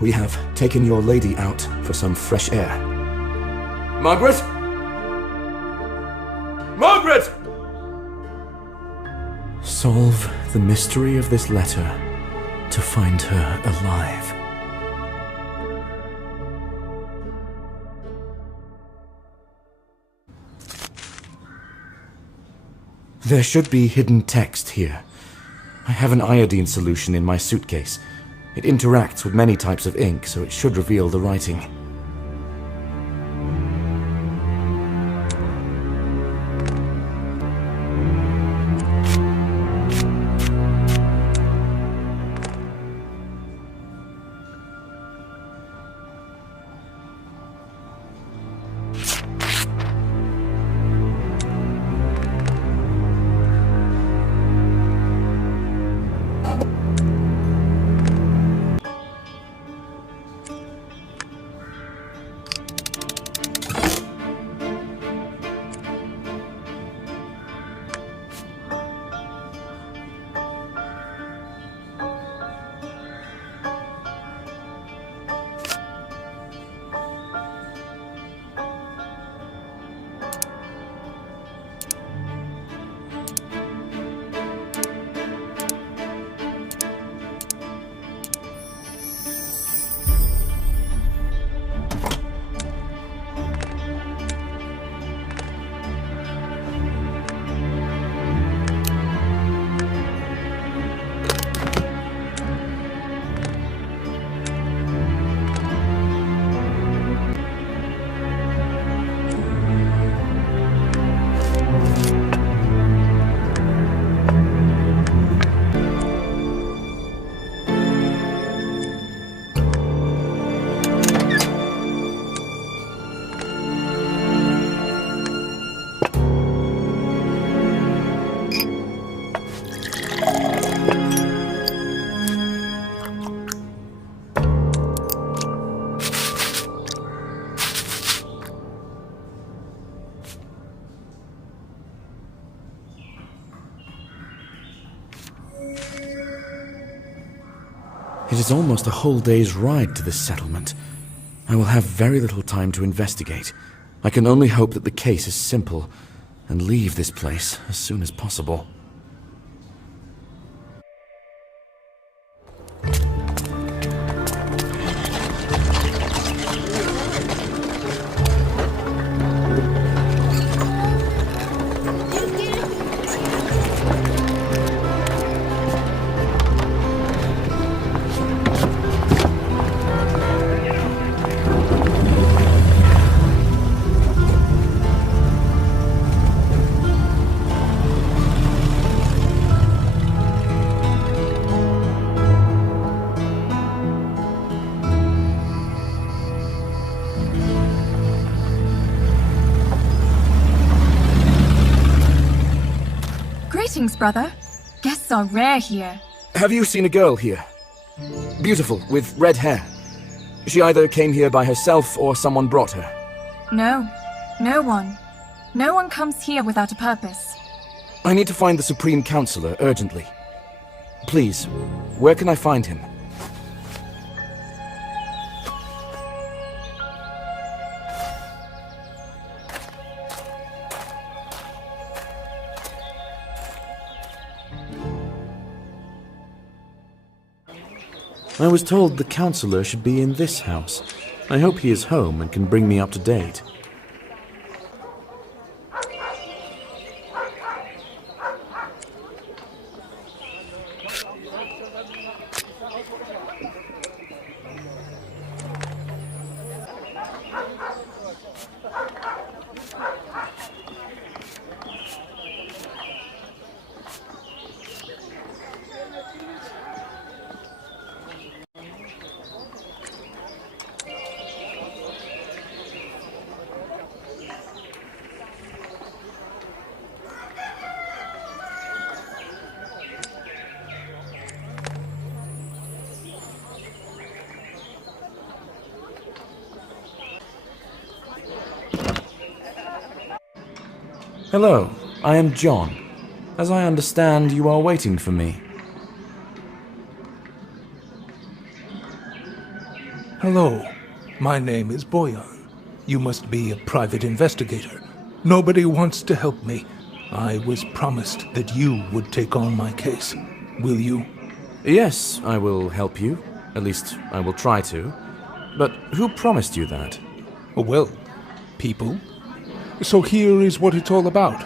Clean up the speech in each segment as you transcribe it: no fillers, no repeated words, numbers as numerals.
We have taken your lady out for some fresh air. Margaret? Margaret! Solve the mystery of this letter to find her alive. There should be hidden text here. I have an iodine solution in my suitcase. It interacts with many types of ink, so it should reveal the writing. It is almost a whole day's ride to this settlement. I will have very little time to investigate. I can only hope that the case is simple and leave this place as soon as possible. Greetings, brother. Guests are rare here. Have you seen a girl here? Beautiful, with red hair. She either came here by herself or someone brought her. No. No one. No one comes here without a purpose. I need to find the Supreme Counselor urgently. Please, where can I find him? I was told the counselor should be in this house. I hope he is home and can bring me up to date. Hello, I am John. As I understand, you are waiting for me. Hello, my name is Boyan. You must be a private investigator. Nobody wants to help me. I was promised that you would take on my case. Will you? Yes, I will help you. At least, I will try to. But who promised you that? Well, people. So here is what it's all about.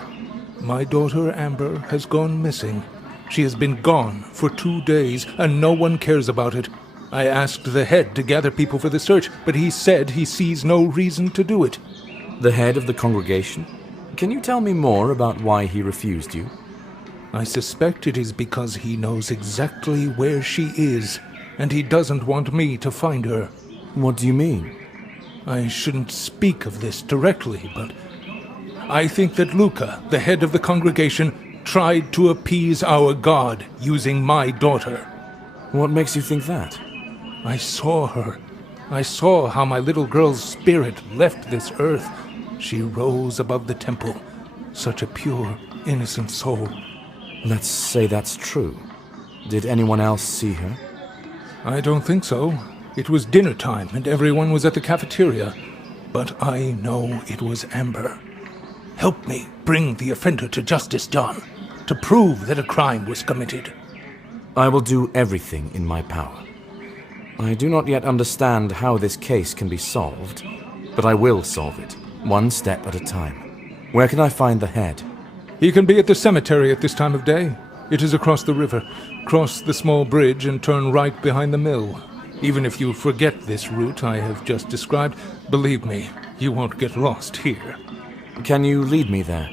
My daughter Amber has gone missing. She has been gone for 2 days, and no one cares about it. I asked the head to gather people for the search, but he said he sees no reason to do it. The head of the congregation? Can you tell me more about why he refused you? I suspect it is because he knows exactly where she is, and he doesn't want me to find her. What do you mean? I shouldn't speak of this directly, but I think that Luca, the head of the congregation, tried to appease our god using my daughter. What makes you think that? I saw her. I saw how my little girl's spirit left this earth. She rose above the temple. Such a pure, innocent soul. Let's say that's true. Did anyone else see her? I don't think so. It was dinner time and everyone was at the cafeteria. But I know it was Amber. Help me bring the offender to justice, John, to prove that a crime was committed. I will do everything in my power. I do not yet understand how this case can be solved, but I will solve it, one step at a time. Where can I find the head? He can be at the cemetery at this time of day. It is across the river. Cross the small bridge and turn right behind the mill. Even if you forget this route I have just described, believe me, you won't get lost here. Can you lead me there?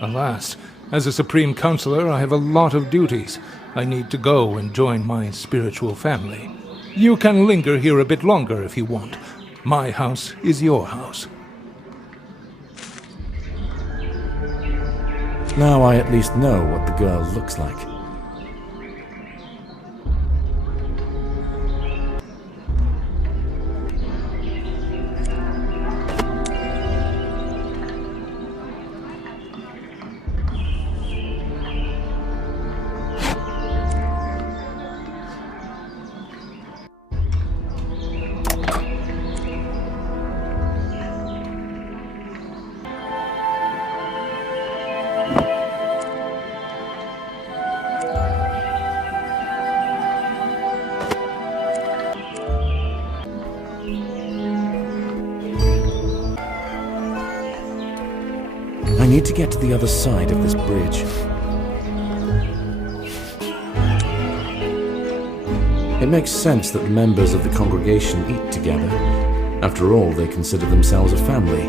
Alas, as a Supreme Counselor, I have a lot of duties. I need to go and join my spiritual family. You can linger here a bit longer if you want. My house is your house. Now I at least know what the girl looks like. I need to get to the other side of this bridge. It makes sense that the members of the congregation eat together. After all, they consider themselves a family.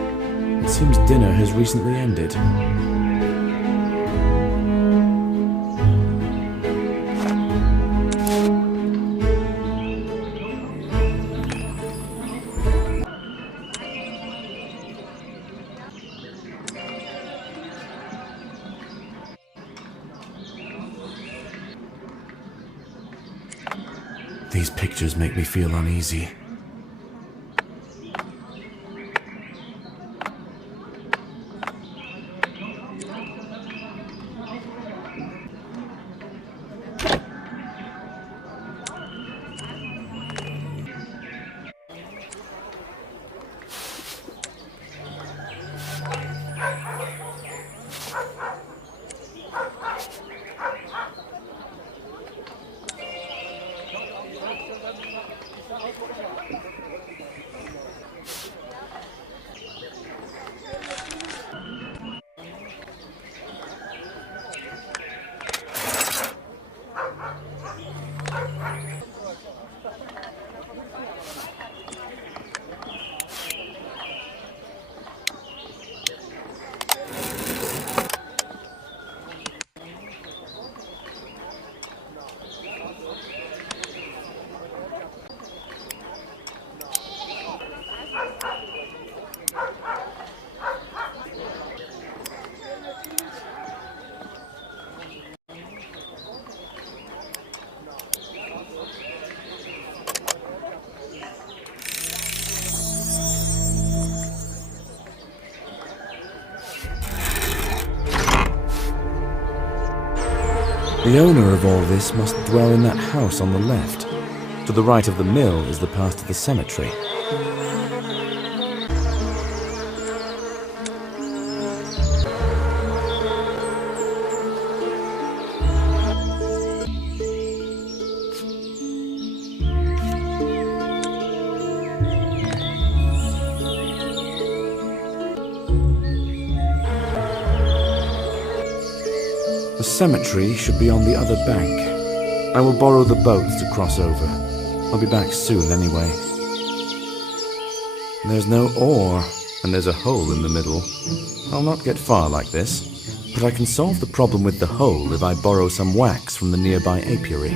It seems dinner has recently ended. These pictures make me feel uneasy. The owner of all this must dwell in that house on the left. To the right of the mill is the path to the cemetery. The cemetery should be on the other bank. I will borrow the boat to cross over. I'll be back soon anyway. There's no oar, and there's a hole in the middle. I'll not get far like this, but I can solve the problem with the hole if I borrow some wax from the nearby apiary.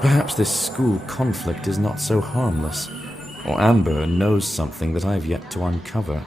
Perhaps this school conflict is not so harmless, or Amber knows something that I've yet to uncover.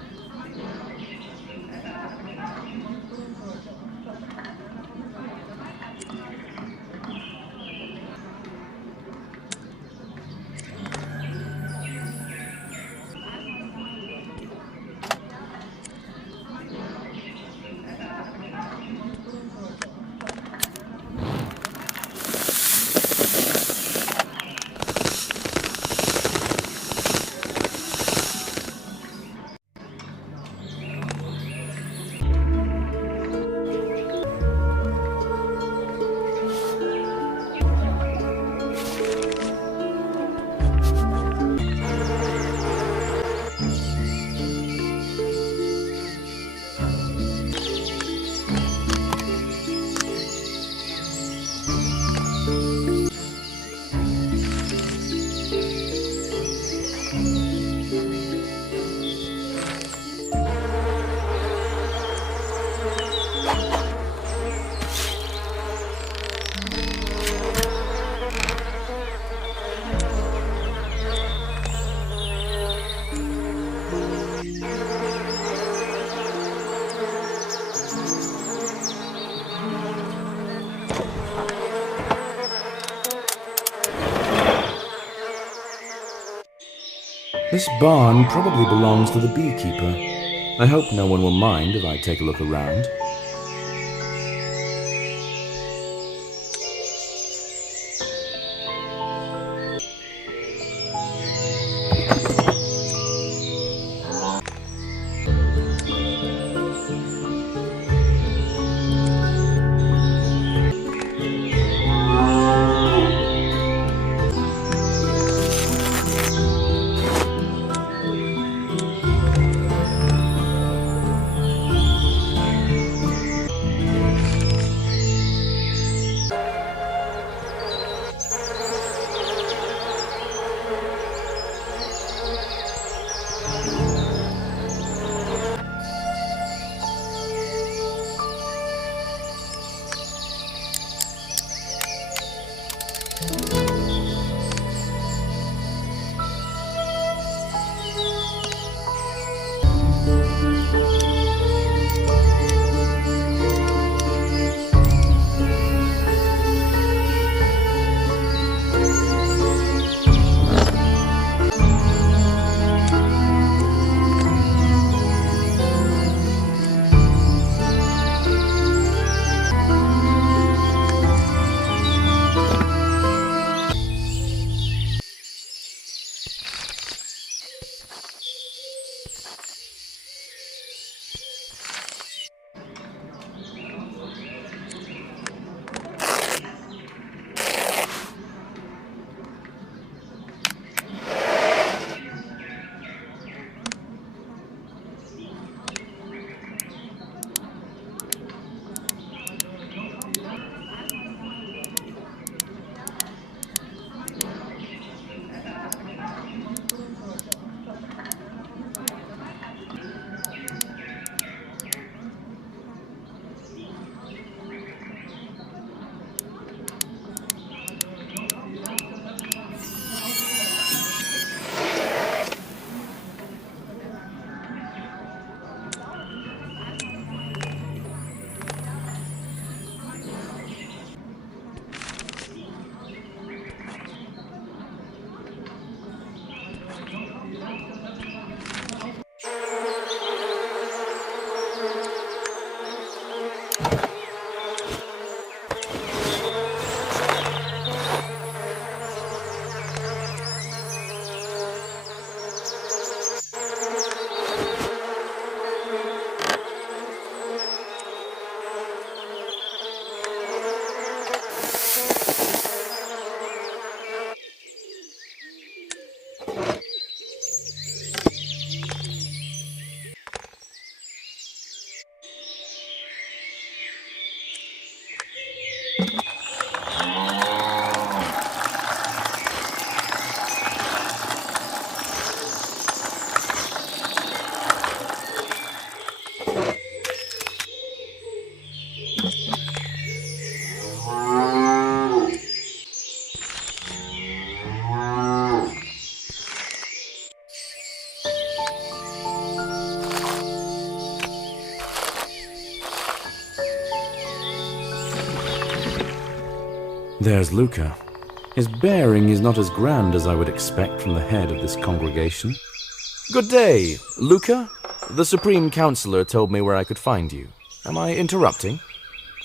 This barn probably belongs to the beekeeper. I hope no one will mind if I take a look around. There's Luca. His bearing is not as grand as I would expect from the head of this congregation. Good day, Luca. The Supreme Counselor told me where I could find you. Am I interrupting?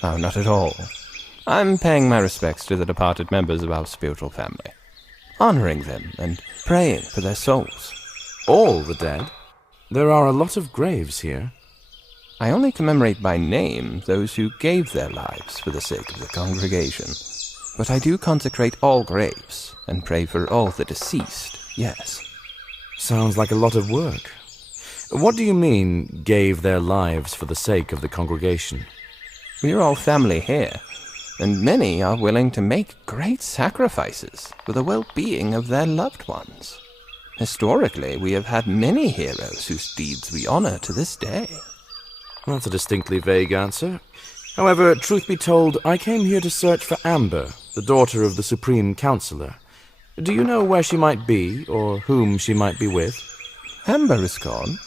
Oh, not at all. I'm paying my respects to the departed members of our spiritual family, honoring them and praying for their souls. All the dead? There are a lot of graves here. I only commemorate by name those who gave their lives for the sake of the congregation. But I do consecrate all graves and pray for all the deceased, yes. Sounds like a lot of work. What do you mean, gave their lives for the sake of the congregation? We're all family here, and many are willing to make great sacrifices for the well-being of their loved ones. Historically, we have had many heroes whose deeds we honor to this day. That's a distinctly vague answer. However, truth be told, I came here to search for Amber, the daughter of the Supreme Counselor. Do you know where she might be, or whom she might be with? Amber is gone.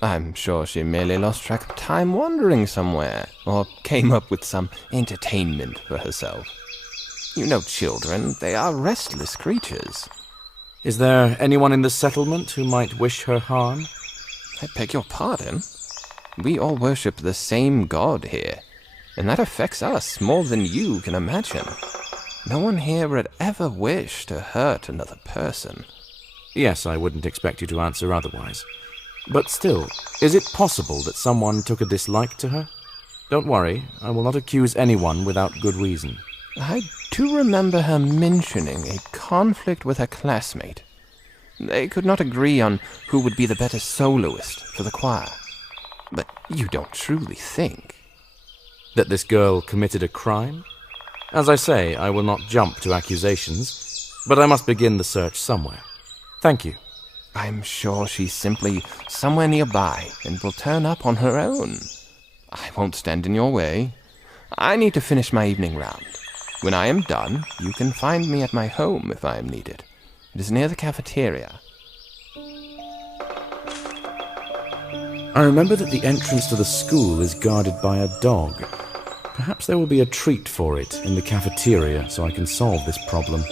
I'm sure she merely lost track of time wandering somewhere, or came up with some entertainment for herself. You know children, they are restless creatures. Is there anyone in the settlement who might wish her harm? I beg your pardon? We all worship the same God here, and that affects us more than you can imagine. No one here would ever wish to hurt another person. Yes, I wouldn't expect you to answer otherwise. But still, is it possible that someone took a dislike to her? Don't worry, I will not accuse anyone without good reason. I do remember her mentioning a conflict with her classmate. They could not agree on who would be the better soloist for the choir. But you don't truly think that this girl committed a crime? As I say, I will not jump to accusations, but I must begin the search somewhere. Thank you. I'm sure she's simply somewhere nearby and will turn up on her own. I won't stand in your way. I need to finish my evening round. When I am done, you can find me at my home if I am needed. It is near the cafeteria. I remember that the entrance to the school is guarded by a dog. Perhaps there will be a treat for it in the cafeteria so I can solve this problem.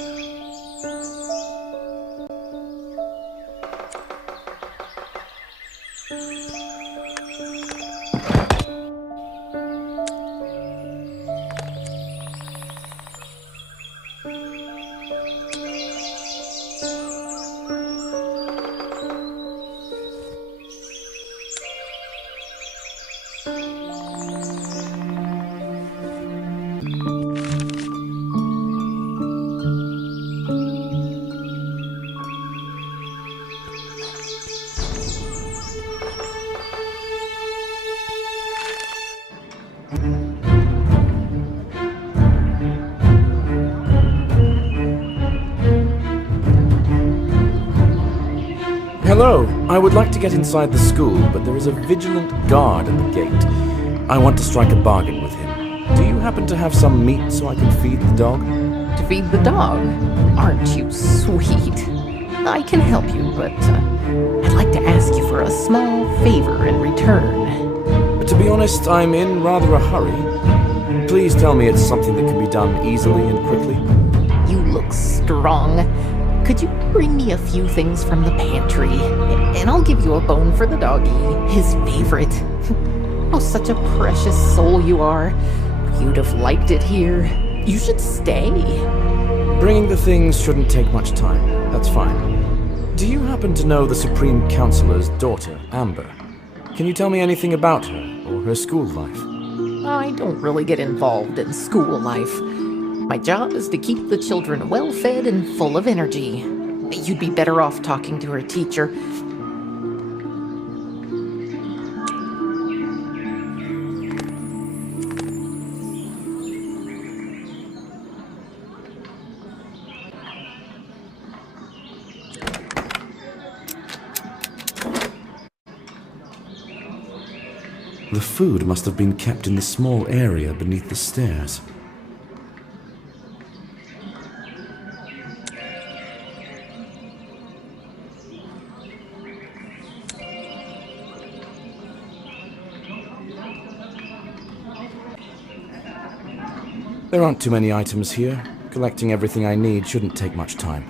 Hello, I would like to get inside the school, but there is a vigilant guard at the gate. I want to strike a bargain with him. Do you happen to have some meat so I can feed the dog? To feed the dog? Aren't you sweet? I can help you, but I'd like to ask you for a small favor in return. To be honest, I'm in rather a hurry. Please tell me it's something that can be done easily and quickly. You look strong. Could you bring me a few things from the pantry? And I'll give you a bone for the doggy, his favorite. Oh, such a precious soul you are. You'd have liked it here. You should stay. Bringing the things shouldn't take much time. That's fine. Do you happen to know the Supreme Counselor's daughter, Amber? Can you tell me anything about her or her school life? I don't really get involved in school life. My job is to keep the children well-fed and full of energy. You'd be better off talking to her teacher. The food must have been kept in the small area beneath the stairs. There aren't too many items here. Collecting everything I need shouldn't take much time.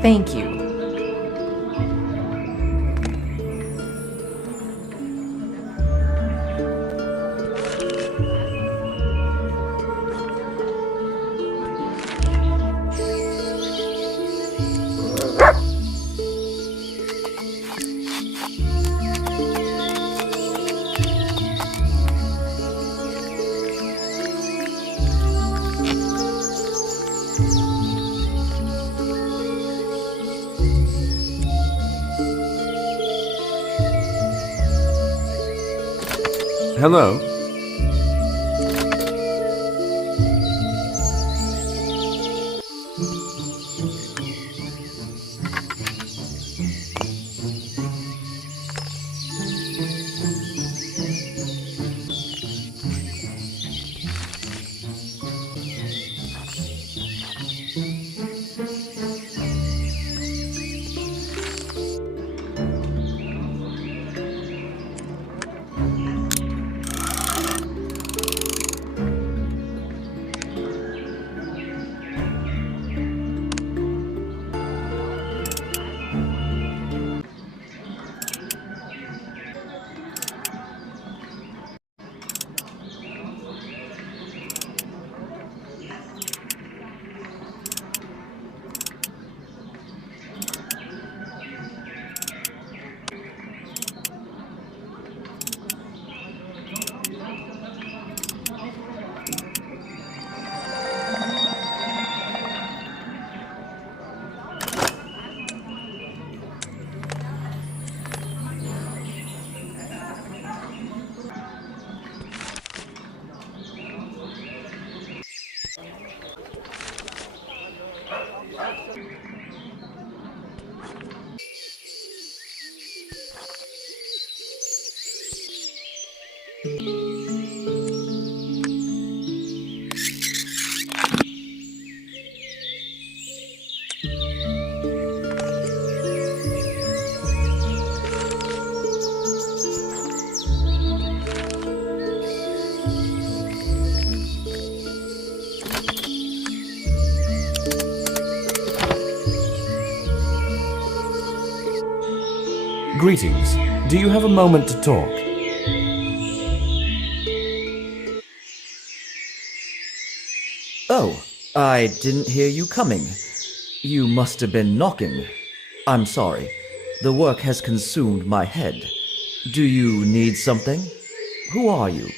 Thank you. Hello? Greetings. Do you have a moment to talk? Oh, I didn't hear you coming. You must have been knocking. I'm sorry. The work has consumed my head. Do you need something? Who are you?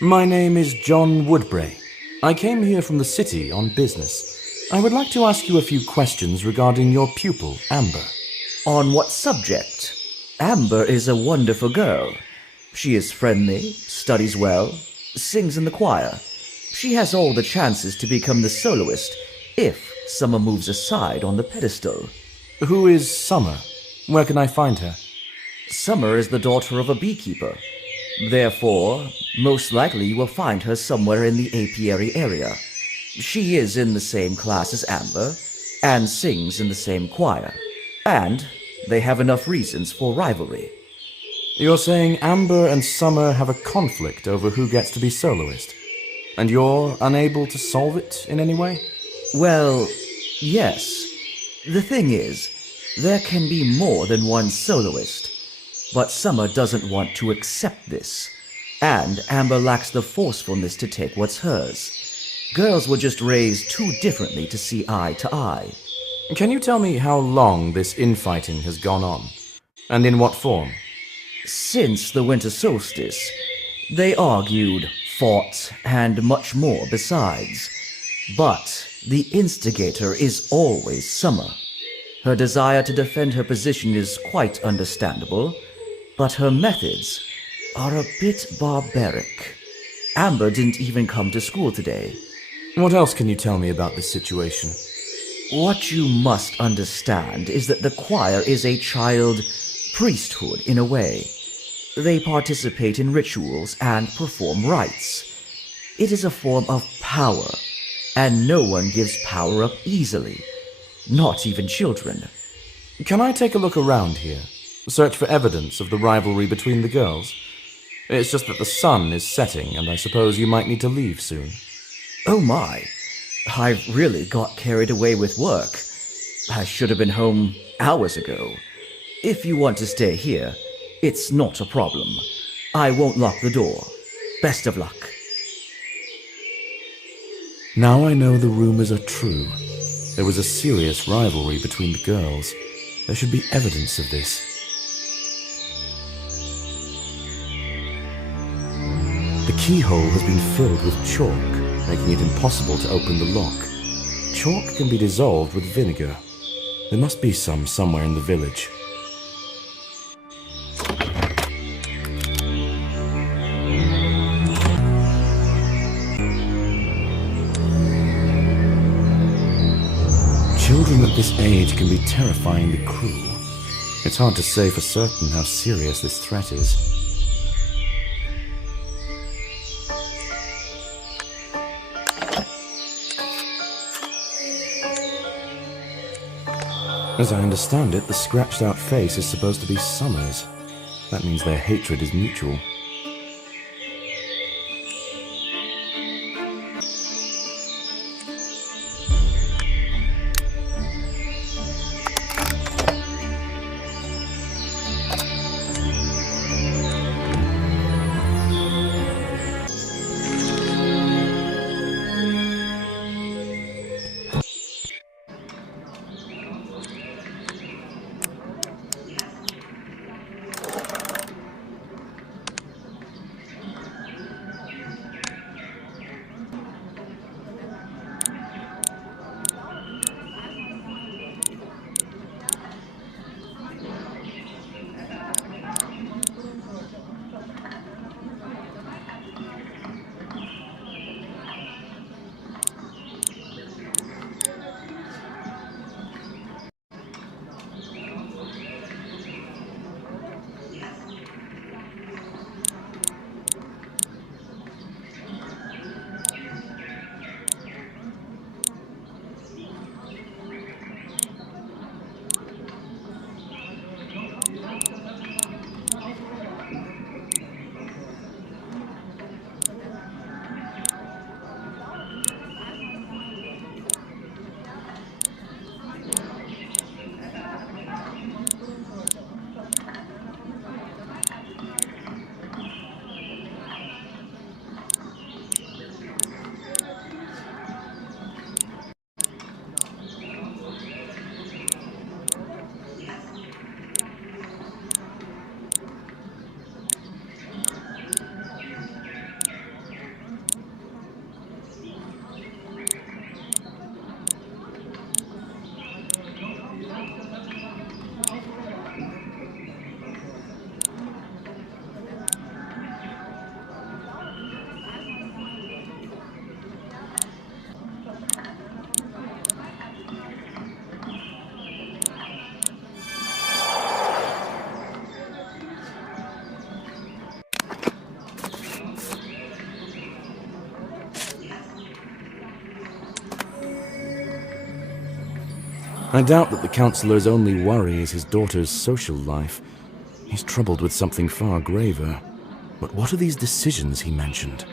My name is John Woodbray. I came here from the city on business. I would like to ask you a few questions regarding your pupil, Amber. On what subject? Amber is a wonderful girl. She is friendly, studies well, sings in the choir. She has all the chances to become the soloist if Summer moves aside on the pedestal. Who is Summer? Where can I find her? Summer is the daughter of a beekeeper. Therefore, most likely you will find her somewhere in the apiary area. She is in the same class as Amber, and sings in the same choir. And they have enough reasons for rivalry. You're saying Amber and Summer have a conflict over who gets to be soloist? And you're unable to solve it in any way? Well, yes. The thing is, there can be more than one soloist. But Summer doesn't want to accept this. And Amber lacks the forcefulness to take what's hers. Girls were just raised too differently to see eye to eye. Can you tell me how long this infighting has gone on? And in what form? Since the winter solstice, they argued, fought, and much more besides. But the instigator is always Summer. Her desire to defend her position is quite understandable, but her methods are a bit barbaric. Amber didn't even come to school today. What else can you tell me about this situation? What you must understand is that the choir is a child priesthood in a way. They participate in rituals and perform rites. It is a form of power, and no one gives power up easily, not even children. Can I take a look around here? Search for evidence of the rivalry between the girls? It's just that the sun is setting, and I suppose you might need to leave soon. Oh my, I really got carried away with work. I should have been home hours ago. If you want to stay here, it's not a problem. I won't lock the door. Best of luck. Now I know the rumors are true. There was a serious rivalry between the girls. There should be evidence of this. The keyhole has been filled with chalk, making it impossible to open the lock. Chalk can be dissolved with vinegar. There must be some somewhere in the village. Children at this age can be terrifyingly cruel. It's hard to say for certain how serious this threat is. As I understand it, the scratched-out face is supposed to be Summer's. That means their hatred is mutual. I doubt that the counselor's only worry is his daughter's social life. He's troubled with something far graver. But what are these decisions he mentioned?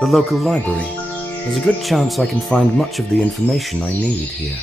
The local library. There's a good chance I can find much of the information I need here.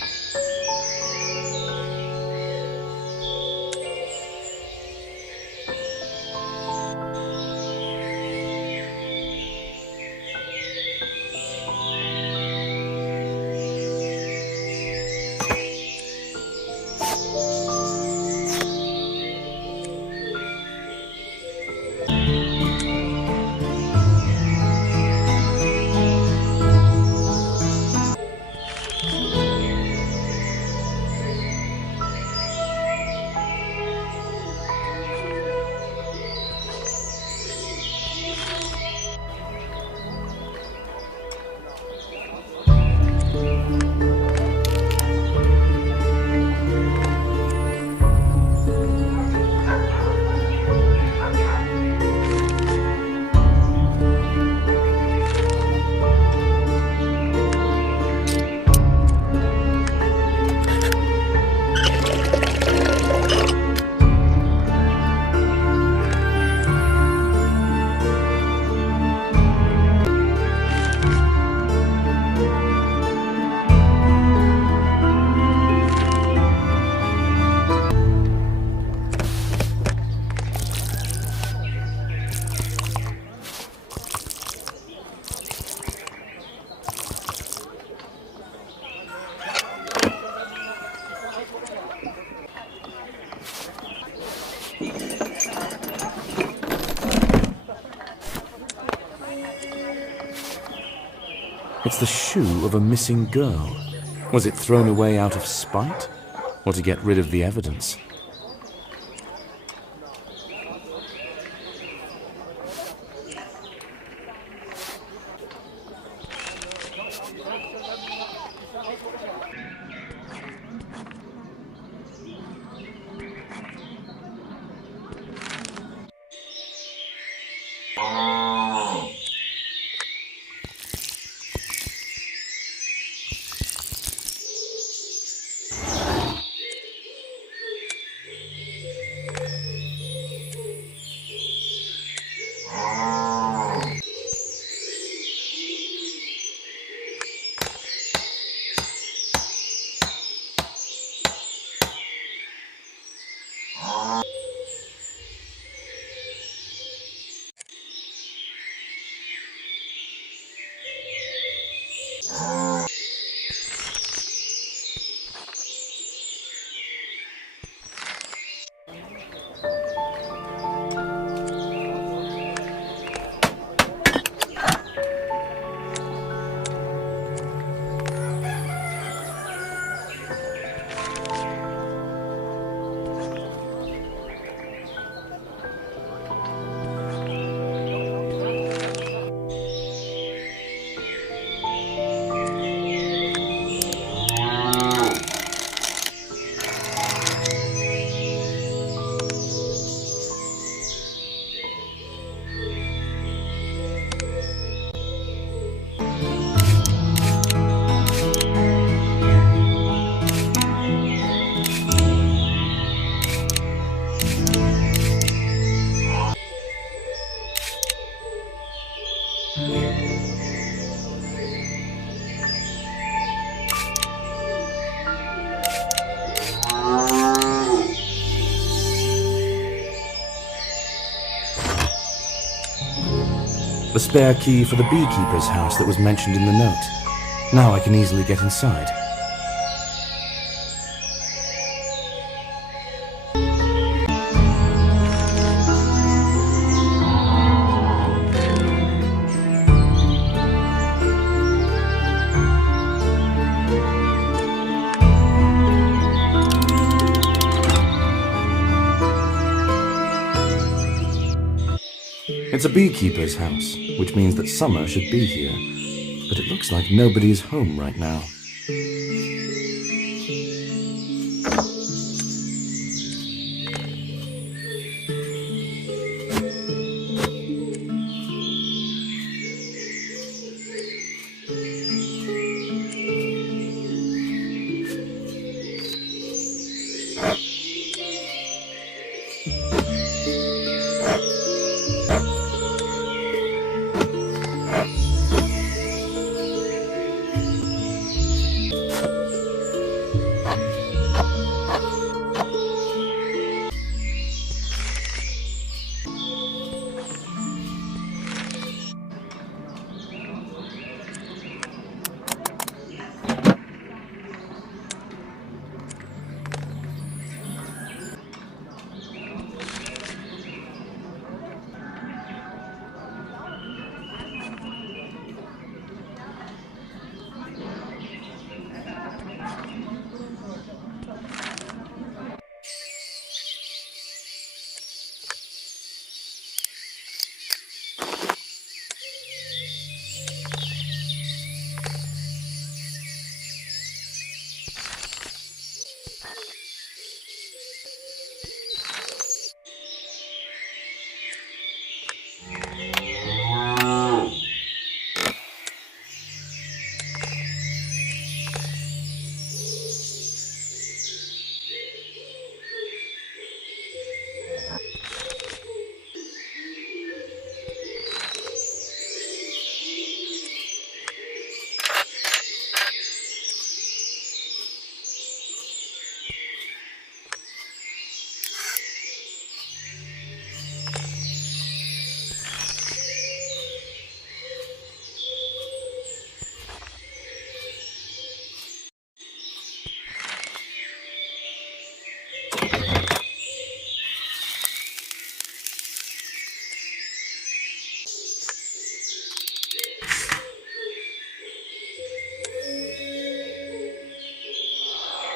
It's the shoe of a missing girl. Was it thrown away out of spite? Or to get rid of the evidence? The spare key for the beekeeper's house that was mentioned in the note. Now I can easily get inside. It's a beekeeper's house, which means that summer should be here. But it looks like nobody is home right now.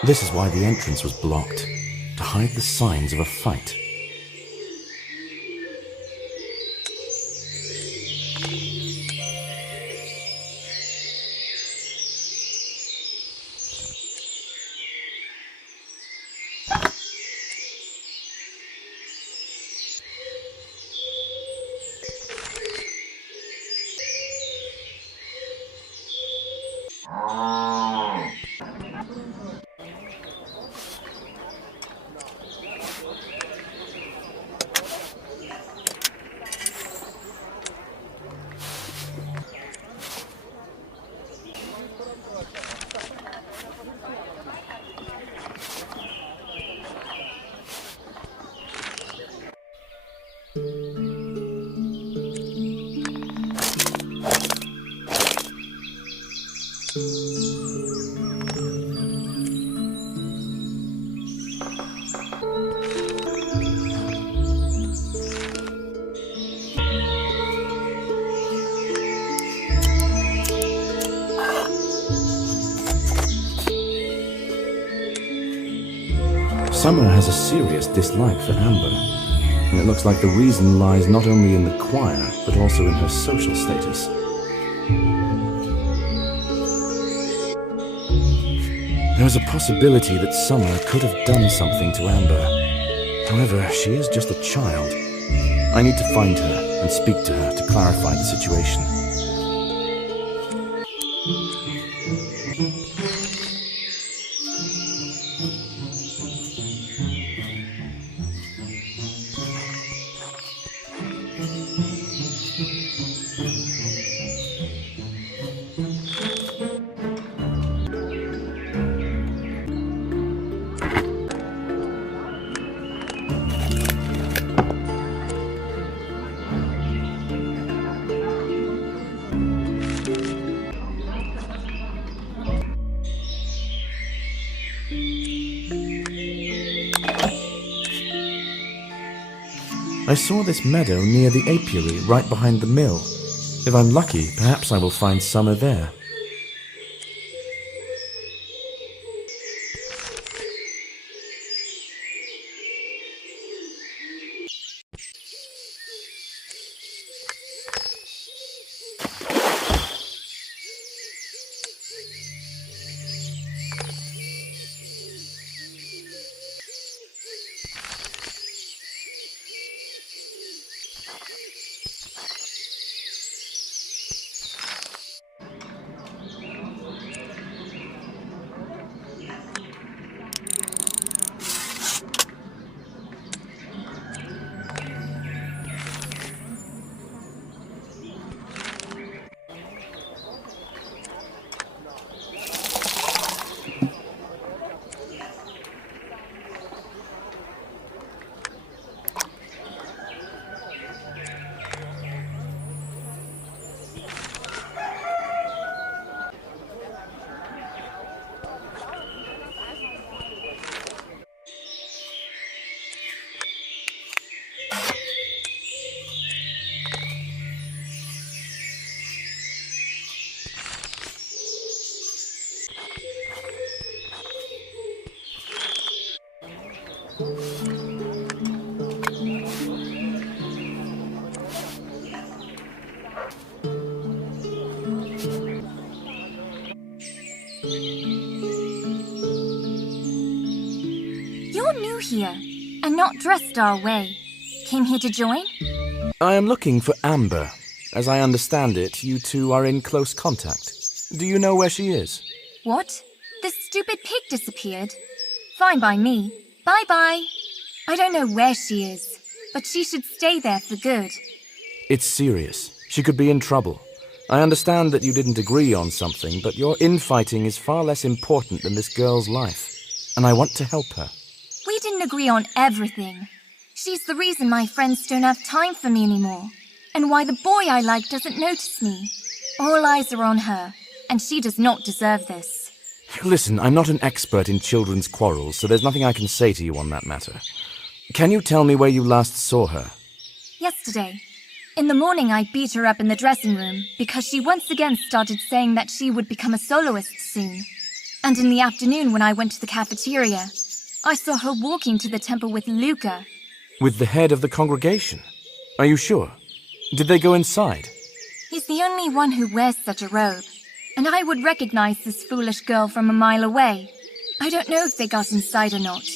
This is why the entrance was blocked, to hide the signs of a fight. Summer has a serious dislike for Amber, and it looks like the reason lies not only in the choir, but also in her social status. There is a possibility that Summer could have done something to Amber. However, she is just a child. I need to find her and speak to her to clarify the situation. I saw this meadow near the apiary right behind the mill. If I'm lucky, perhaps I will find Summer there. You're new here, and not dressed our way. Came here to join? I am looking for Amber. As I understand it, you two are in close contact. Do you know where she is? What? This stupid pig disappeared? Fine by me. Bye-bye. I don't know where she is, but she should stay there for good. It's serious. She could be in trouble. I understand that you didn't agree on something, but your infighting is far less important than this girl's life, and I want to help her. We didn't agree on everything. She's the reason my friends don't have time for me anymore, and why the boy I like doesn't notice me. All eyes are on her, and she does not deserve this. Listen, I'm not an expert in children's quarrels, so there's nothing I can say to you on that matter. Can you tell me where you last saw her? Yesterday. In the morning, I beat her up in the dressing room because she once again started saying that she would become a soloist soon. And in the afternoon, when I went to the cafeteria, I saw her walking to the temple with Luca. With the head of the congregation? Are you sure? Did they go inside? He's the only one who wears such a robe, and I would recognize this foolish girl from a mile away. I don't know if they got inside or not.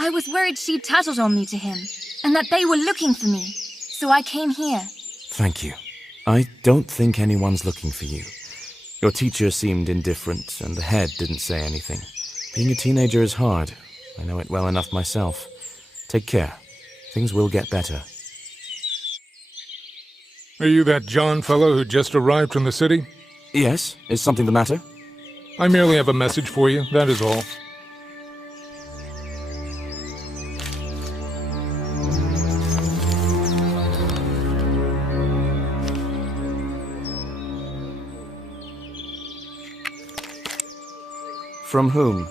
I was worried she'd tattled on me to him, and that they were looking for me, so I came here. Thank you. I don't think anyone's looking for you. Your teacher seemed indifferent, and the head didn't say anything. Being a teenager is hard. I know it well enough myself. Take care. Things will get better. Are you that John fellow who just arrived from the city? Yes? Is something the matter? I merely have a message for you, that is all. From whom?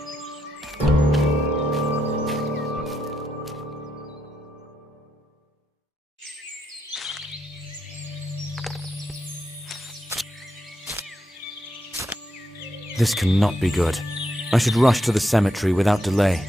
This cannot be good. I should rush to the cemetery without delay.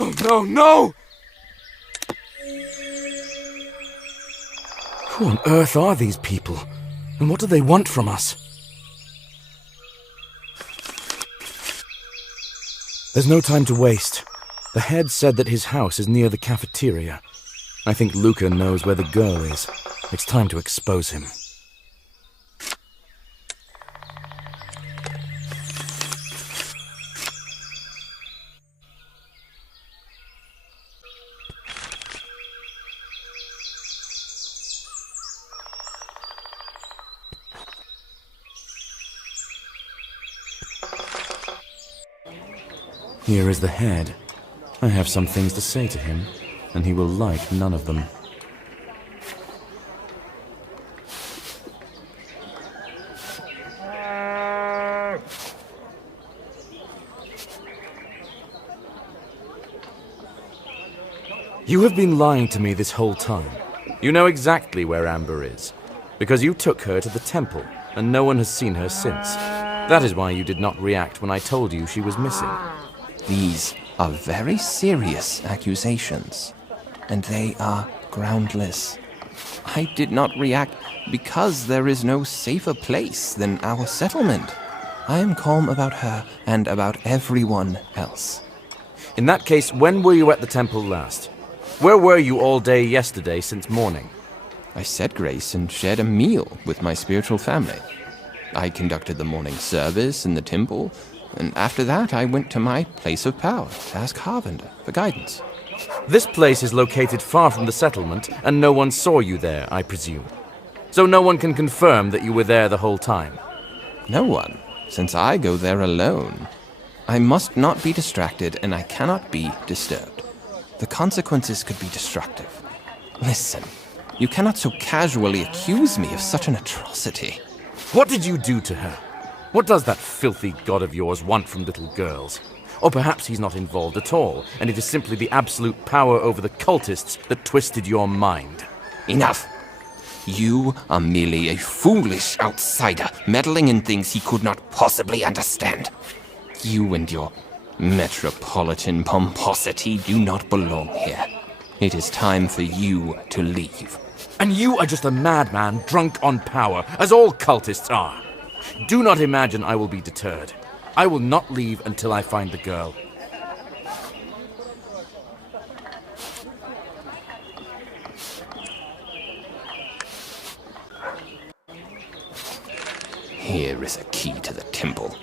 Oh, no, no! Who on earth are these people? And what do they want from us? There's no time to waste. The head said that his house is near the cafeteria. I think Luca knows where the girl is. It's time to expose him. Here is the head. I have some things to say to him, and he will like none of them. You have been lying to me this whole time. You know exactly where Amber is, because you took her to the temple, and no one has seen her since. That is why you did not react when I told you she was missing. These are very serious accusations, and they are groundless. I did not react because there is no safer place than our settlement. I am calm about her and about everyone else. In that case, when were you at the temple last? Where were you all day yesterday since morning? I said grace and shared a meal with my spiritual family. I conducted the morning service in the temple, and after that I went to my place of power to ask Harvender for guidance. This place is located far from the settlement, and no one saw you there, I presume. So no one can confirm that you were there the whole time? No one, since I go there alone. I must not be distracted, and I cannot be disturbed. The consequences could be destructive. Listen, you cannot so casually accuse me of such an atrocity. What did you do to her? What does that filthy god of yours want from little girls? Or perhaps he's not involved at all, and it is simply the absolute power over the cultists that twisted your mind. Enough! You are merely a foolish outsider, meddling in things he could not possibly understand. You and your metropolitan pomposity do not belong here. It is time for you to leave. And you are just a madman drunk on power, as all cultists are. Do not imagine I will be deterred. I will not leave until I find the girl. Here is a key to the temple.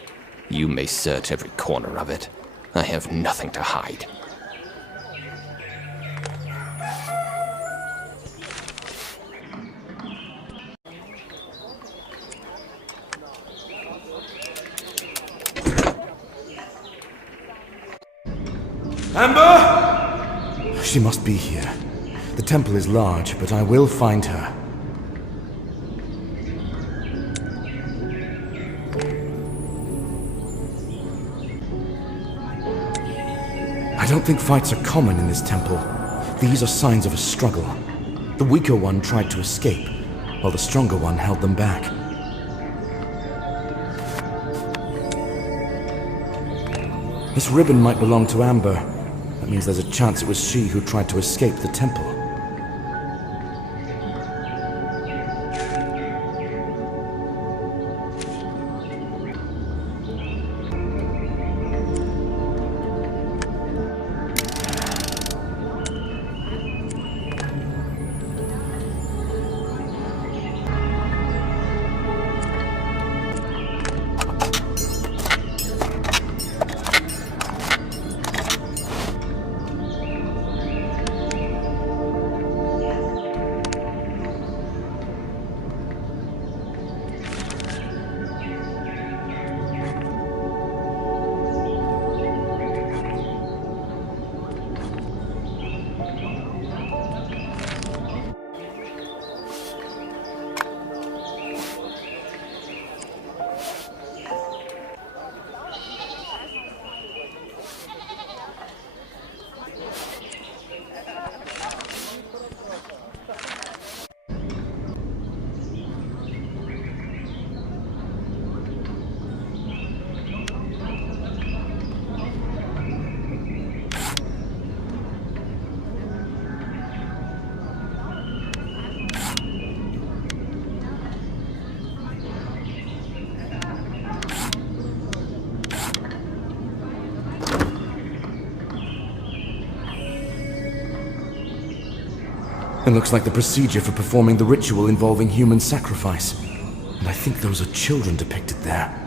You may search every corner of it. I have nothing to hide. Amber! She must be here. The temple is large, but I will find her. I don't think fights are common in this temple. These are signs of a struggle. The weaker one tried to escape, while the stronger one held them back. This ribbon might belong to Amber. That means there's a chance it was she who tried to escape the temple. It looks like the procedure for performing the ritual involving human sacrifice. And I think those are children depicted there.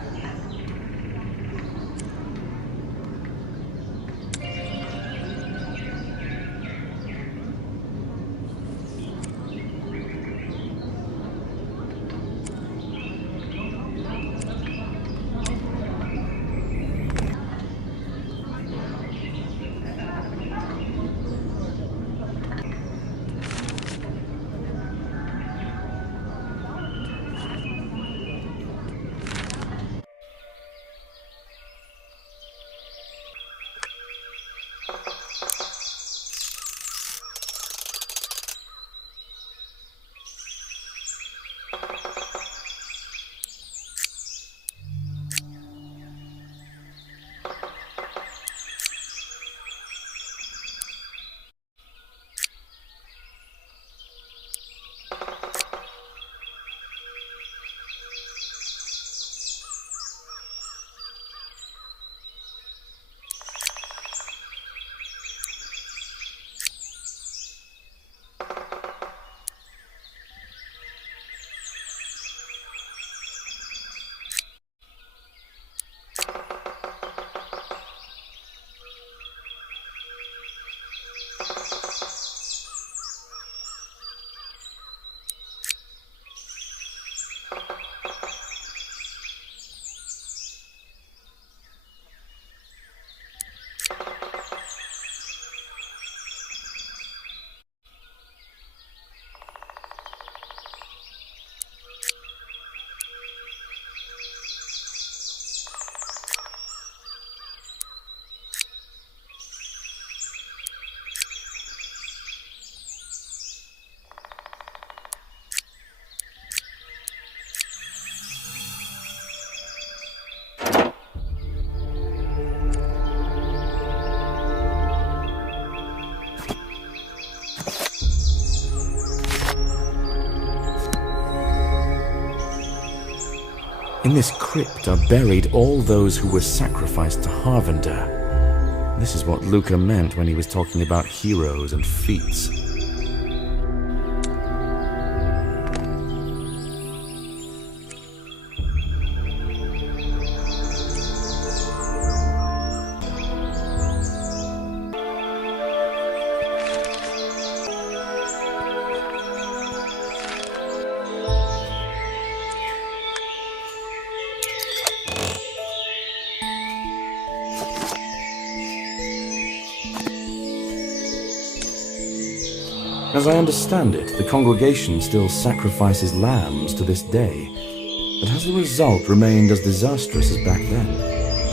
In this crypt are buried all those who were sacrificed to Harvender. This is what Luca meant when he was talking about heroes and feats. As I understand it, the congregation still sacrifices lambs to this day. But has the result remained as disastrous as back then?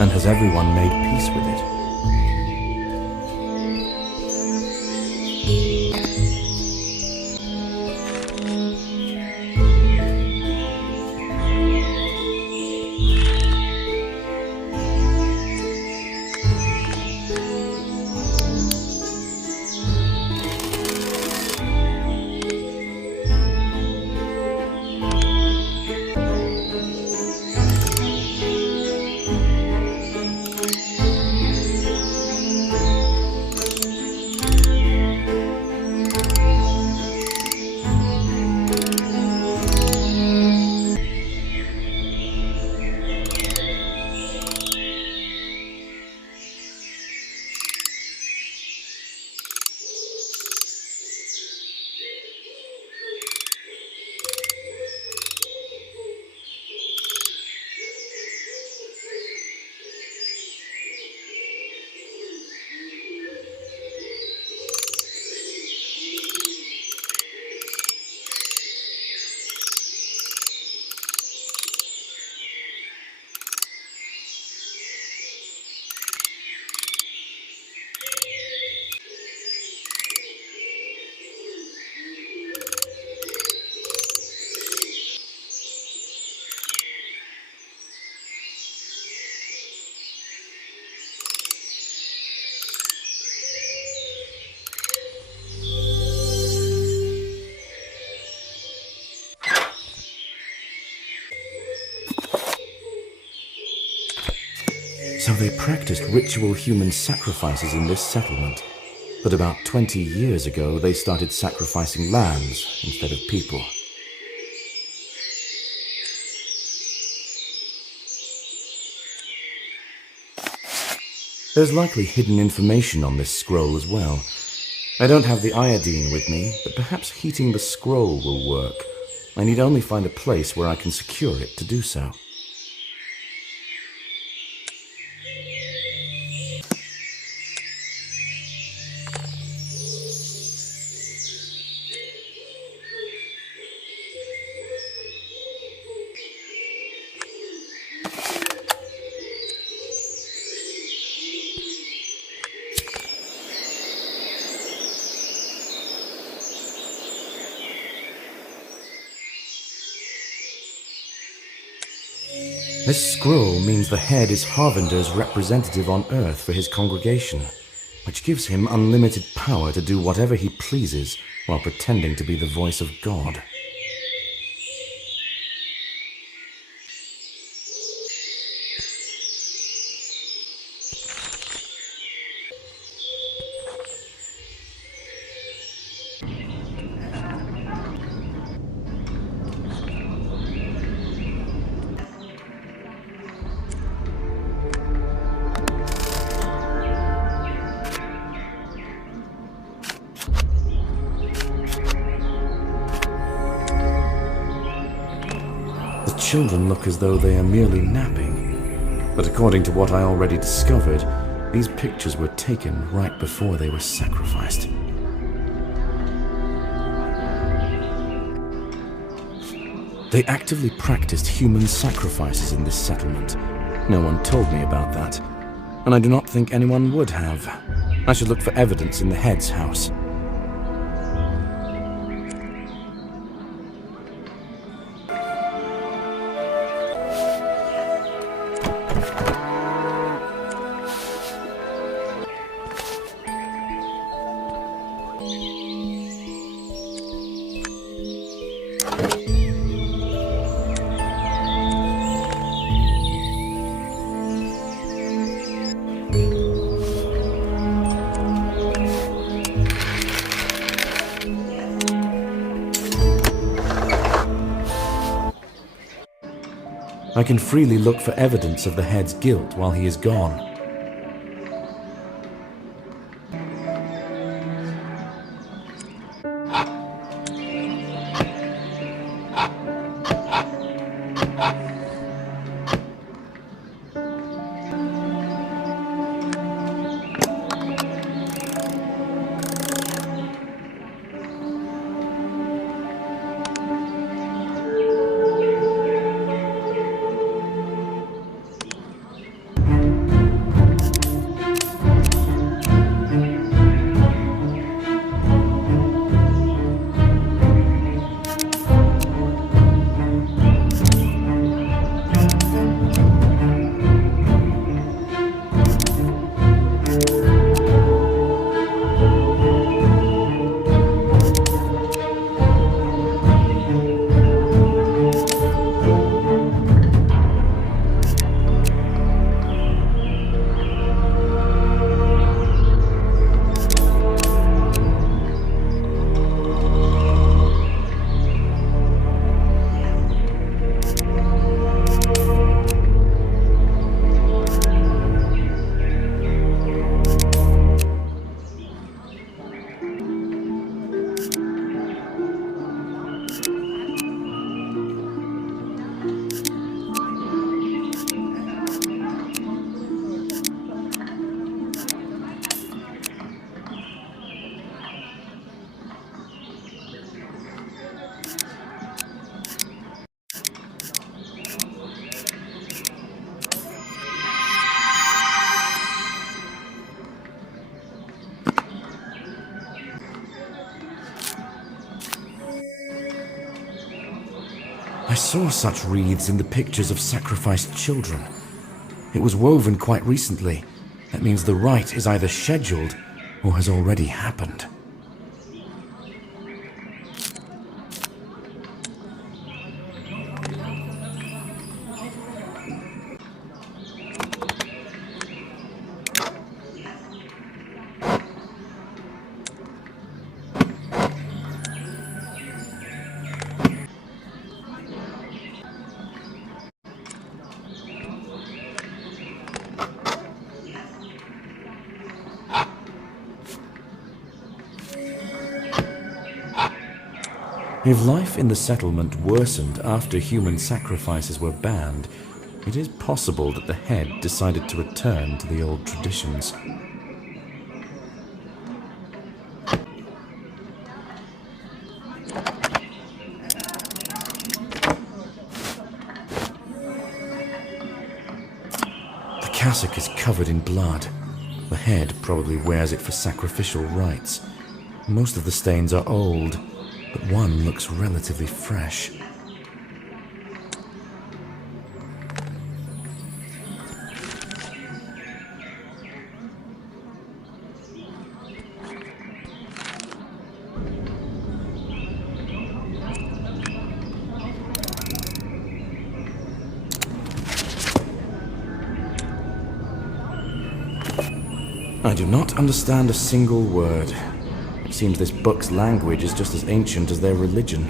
And has everyone made peace with it? So they practiced ritual human sacrifices in this settlement. But about 20 years ago, they started sacrificing lambs instead of people. There's likely hidden information on this scroll as well. I don't have the iodine with me, but perhaps heating the scroll will work. I need only find a place where I can secure it to do so. This scroll means the head is Harvinder's representative on Earth for his congregation, which gives him unlimited power to do whatever he pleases while pretending to be the voice of God. The children look as though they are merely napping, but according to what I already discovered, these pictures were taken right before they were sacrificed. They actively practiced human sacrifices in this settlement. No one told me about that, and I do not think anyone would have. I should look for evidence in the head's house. I can freely look for evidence of the head's guilt while he is gone. I saw such wreaths in the pictures of sacrificed children. It was woven quite recently. That means the rite is either scheduled or has already happened. If life in the settlement worsened after human sacrifices were banned, it is possible that the head decided to return to the old traditions. The cassock is covered in blood. The head probably wears it for sacrificial rites. Most of the stains are old, but one looks relatively fresh. I do not understand a single word. It seems this book's language is just as ancient as their religion.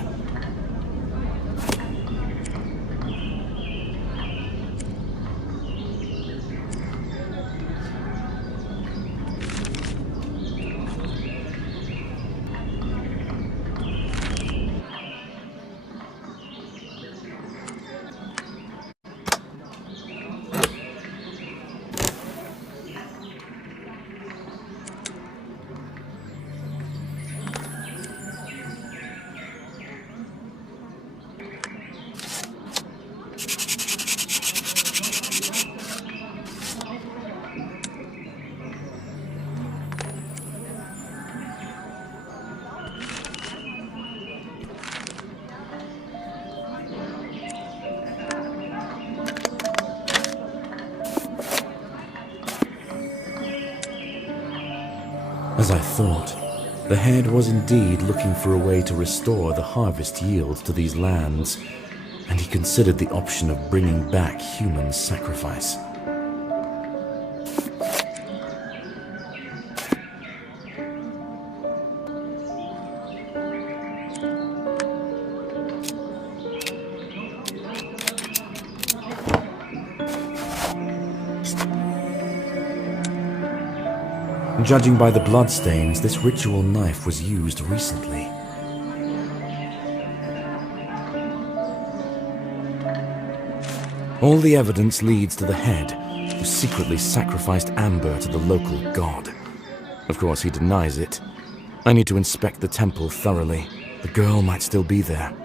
As I thought, the head was indeed looking for a way to restore the harvest yields to these lands, and he considered the option of bringing back human sacrifice. Judging by the bloodstains, this ritual knife was used recently. All the evidence leads to the head, who secretly sacrificed Amber to the local god. Of course, he denies it. I need to inspect the temple thoroughly. The girl might still be there.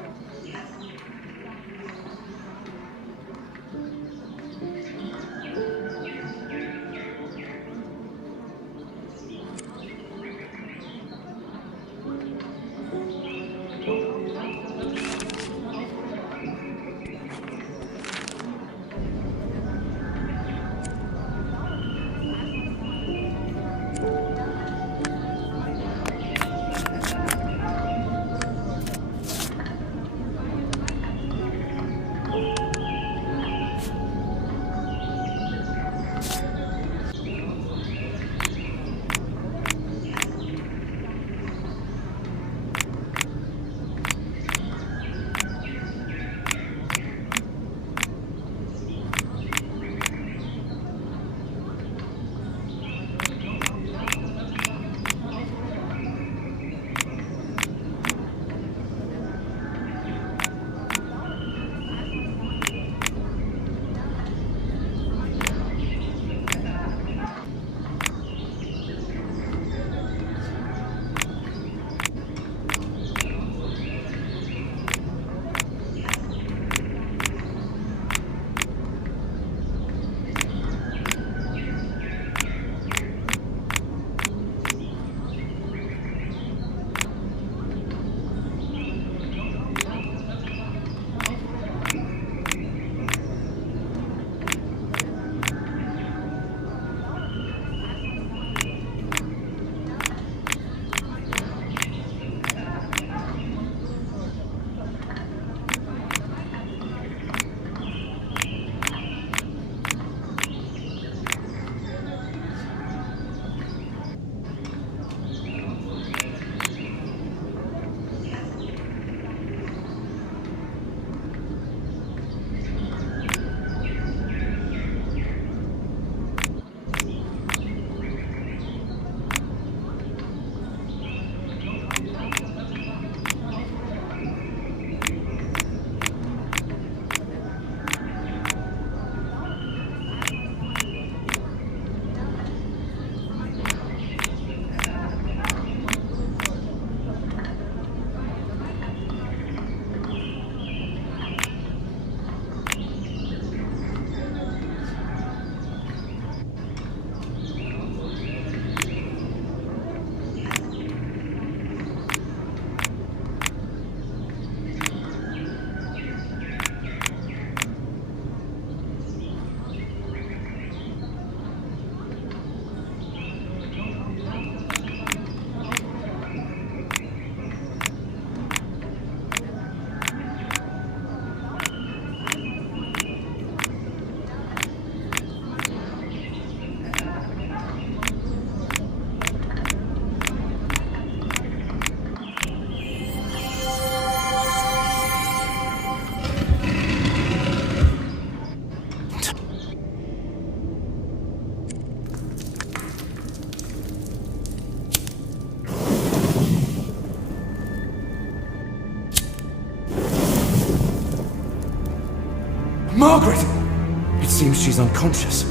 she's unconscious.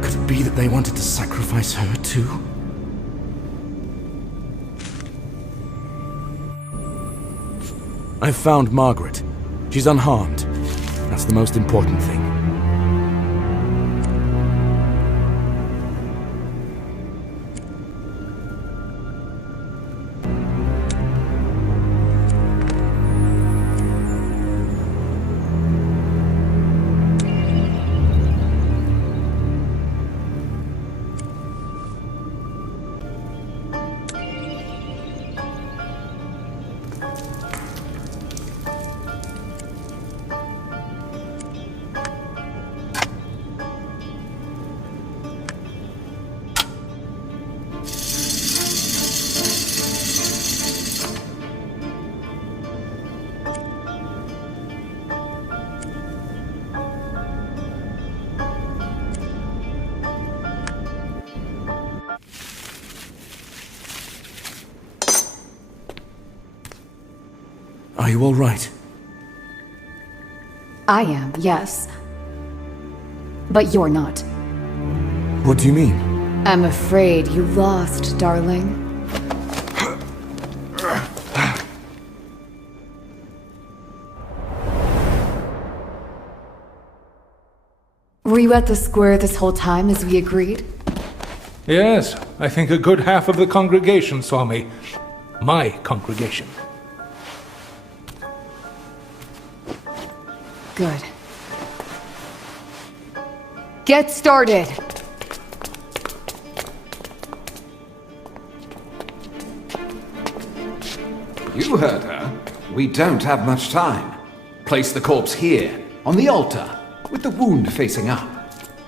Could it be that they wanted to sacrifice her too? I've found Margaret. She's unharmed. That's the most important thing. Are you all right? I am, yes. But you're not. What do you mean? I'm afraid you lost, darling. Were you at the square this whole time as we agreed? Yes, I think a good half of the congregation saw me. My congregation. Good. Get started! You heard her. We don't have much time. Place the corpse here, on the altar, with the wound facing up.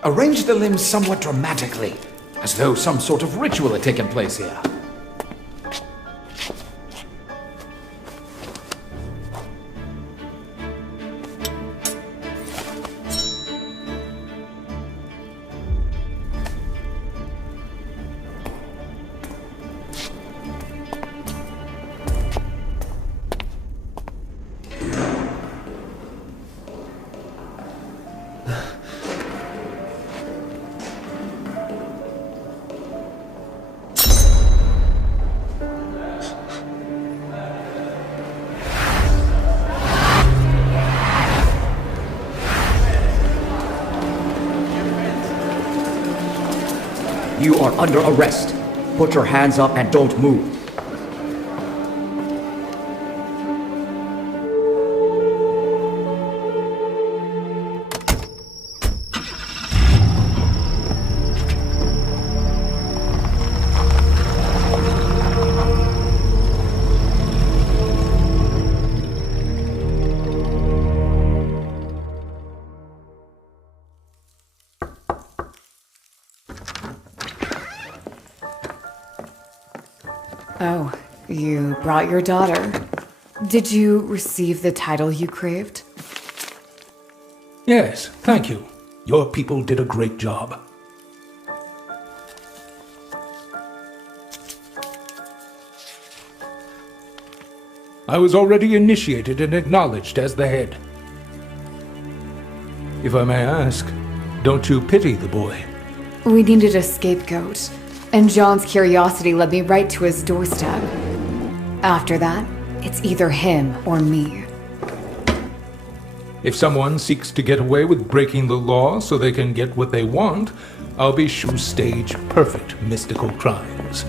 Arrange the limbs somewhat dramatically, as though some sort of ritual had taken place here. You are under arrest. Put your hands up and don't move. Oh, you brought your daughter. Did you receive the title you craved? Yes, thank you. Your people did a great job. I was already initiated and acknowledged as the head. If I may ask, don't you pity the boy? We needed a scapegoat, and John's curiosity led me right to his doorstep. After that, it's either him or me. If someone seeks to get away with breaking the law so they can get what they want, I'll be sure to stage perfect mystical crimes.